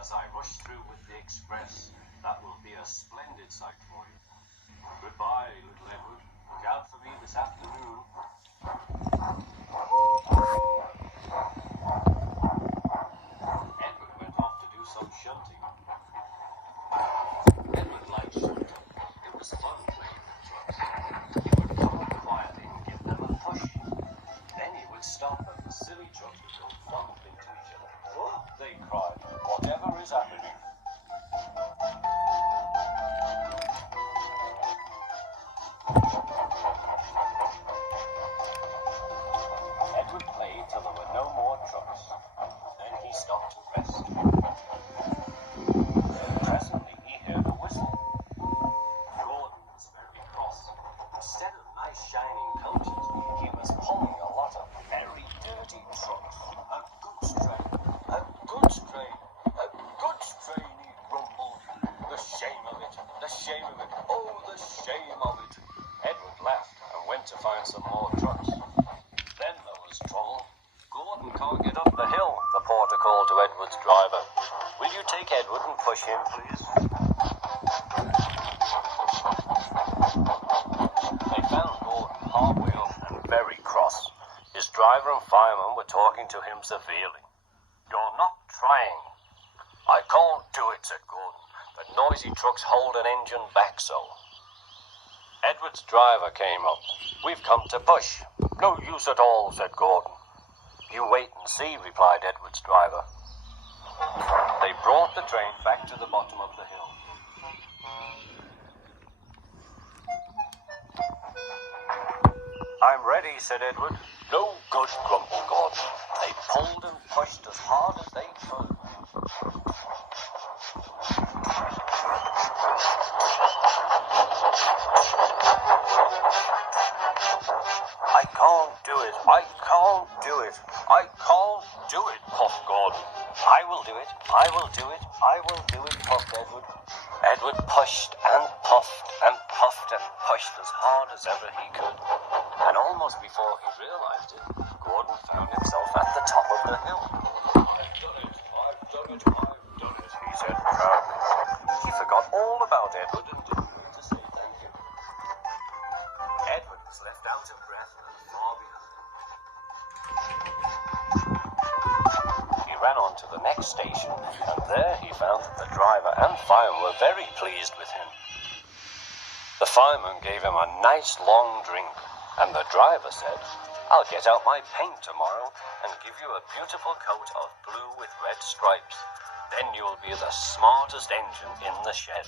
As I rush through with the express, that will be a splendid sight for you. Goodbye, little Edward. Look out for me this afternoon. Edward went off to do some shunting. Edward liked shunting. It was fun playing with trucks. He would come up quietly and give them a push. Then he would stop and the silly trucks would go thumping to each other. Oh, they cried. Whatever is happening? Edward played till there were no more trucks. Then he stopped to rest. Presently he heard a whistle. Gordon was very cross. Instead of nice shining coaches, he was pulling a lot of very dirty trucks. A goods train, a goods train, a goods train, he grumbled. The shame of it, the shame of it, oh, the shame of it. Edward laughed and went to find some more trucks. Then there was trouble. Gordon can't get up the hill, the porter called to Edward's driver. Will you take Edward and push him, please? They found Gordon halfway up and very cross. His driver and fireman were talking to him severely. You're not trying. I can't do it, said Gordon. The noisy trucks hold an engine back so. Edward's driver came up. We've come to push. No use at all, said Gordon. You wait and see, replied Edward's driver. They brought the train back to the bottom of the hill. I'm ready, said Edward. No good, grumbled Gordon. They pulled and pushed as hard as they could. I can't do it. I can't do it. I can't do it, puffed Gordon. I will do it. I will do it. I will do it, puffed Edward. Edward pushed and puffed and puffed and pushed as hard as ever he could. And almost before he realized it, Gordon found himself at the top of the hill. I've done it. I've done it. I've done it, he said proudly. He forgot all about Edward and didn't need to say thank you. Edward was left out of breath and far behind. He ran on to the next station, and there he found that the driver and fireman were very pleased with him. The fireman gave him a nice long drink, and the driver said, I'll get out my paint tomorrow and give you a beautiful coat of blue with red stripes. Then you'll be the smartest engine in the shed.